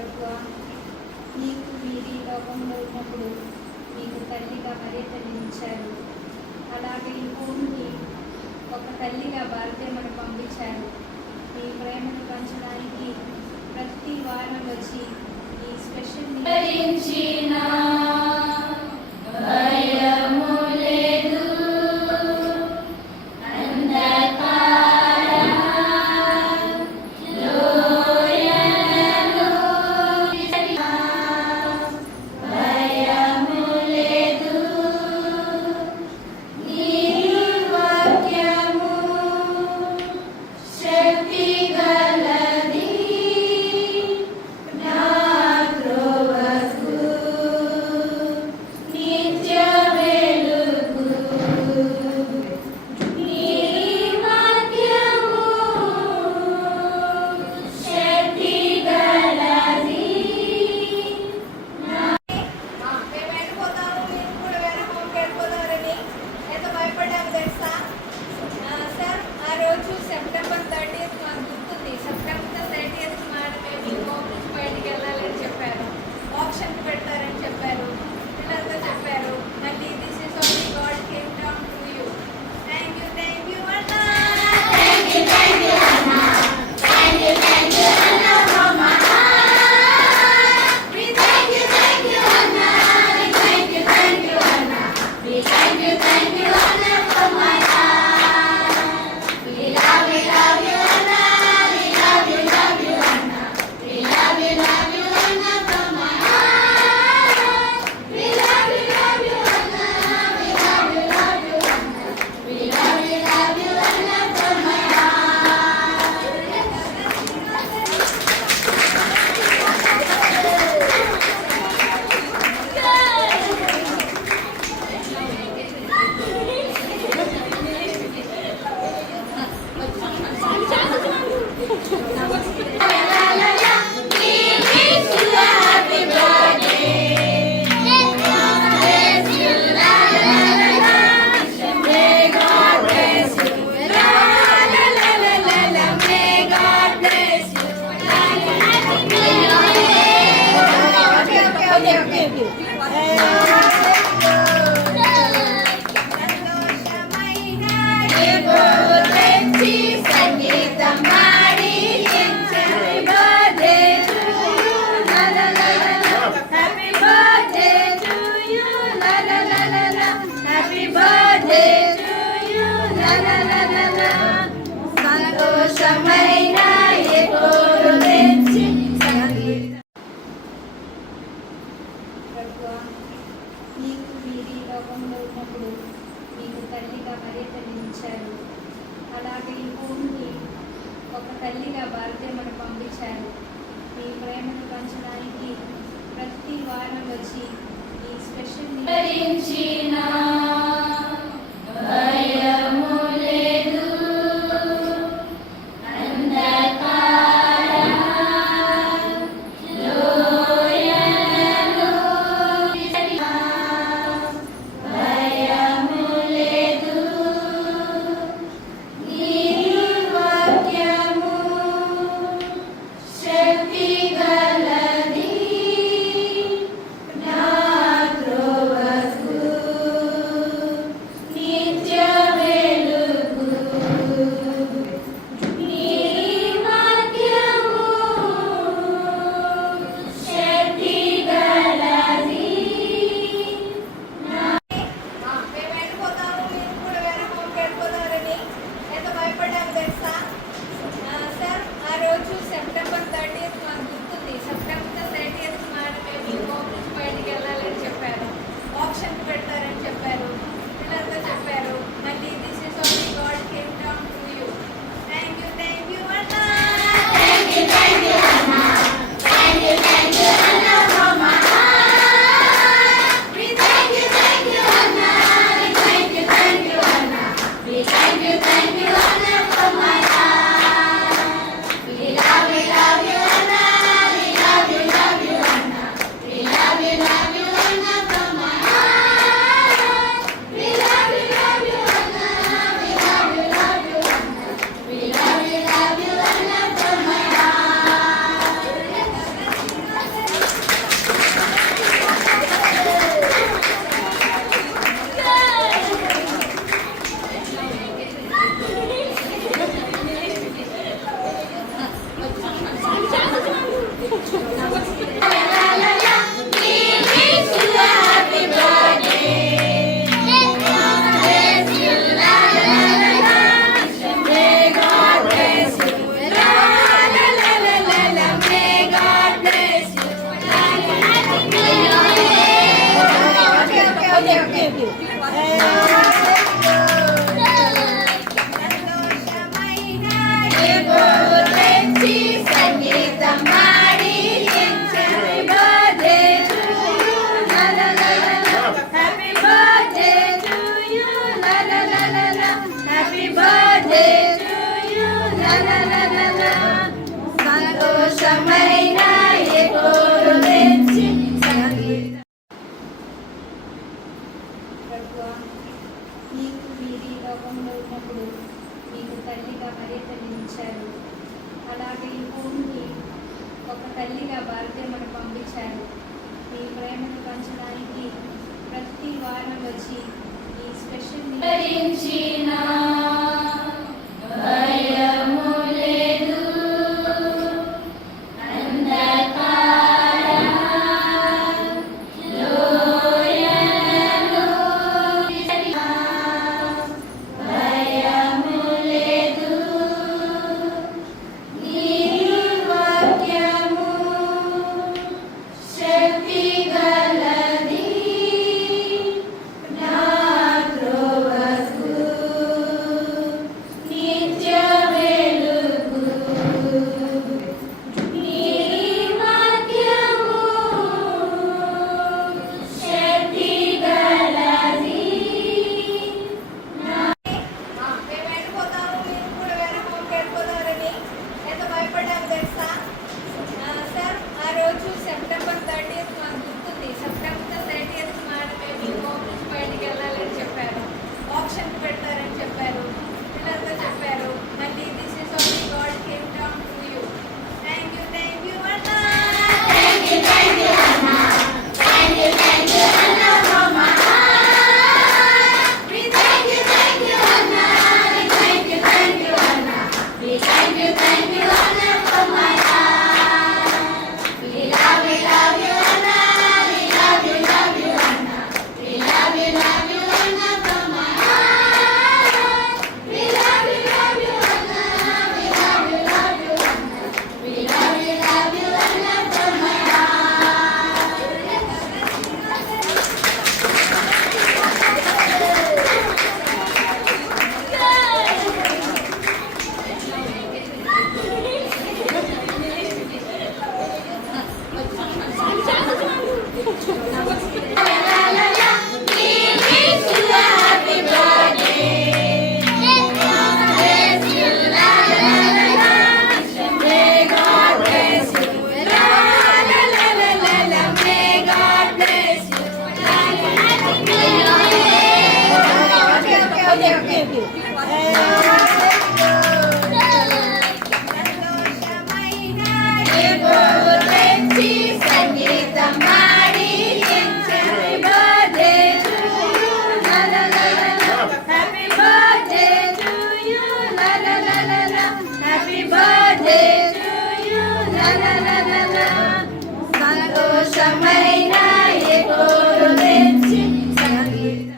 ప్రభువా, నీకు మీరు ఈ లోకంలో ఉన్నప్పుడు మీకు తల్లిగా మరియతల్లి ఇచ్చారు. అలాగే ఈ భూమికి ఒక తల్లిగా భారతీయమని పంపించారు. మీ ప్రేమను పంచడానికి ప్రతి వారం వచ్చి ఈ స్పెషల్ నీకు మీరు ఈ లోకంలో ఉన్నప్పుడు మీకు తల్లిగా మరియతల్లి ఇచ్చారు. అలాగే ఈ భూమికి ఒక తల్లిగా భారతీయమని పంపించారు. మీ ప్రేమను పంచడానికి ప్రతి వారం వచ్చి ఈ స్పెషల్ సంతోషమైన యెహోవా తెచ్చి ప్రభువా, నీకు మీరు ఈ లోకంలో ఉన్నప్పుడు మీకు తల్లిగా మర్యాదనిచ్చారు. అలాగే ఈ భూమికి ఒక తల్లిగా భారతీయమని పంపించారు. మీ ప్రేమను పంచడానికి ప్రతి వారం వచ్చి ఈ స్పెషల్ సెప్టెంబర్ 30th మాకు గుర్తుంది. సెప్టెంబర్ 30th మేము ఆఫీస్ బయటికి వెళ్ళాలని చెప్పారు, ఆప్షన్ పెడతారని చెప్పారు, పిల్లలతో చెప్పారు. మళ్ళీ this is only God came down to you. Thank you అన్నా. సంతోషమై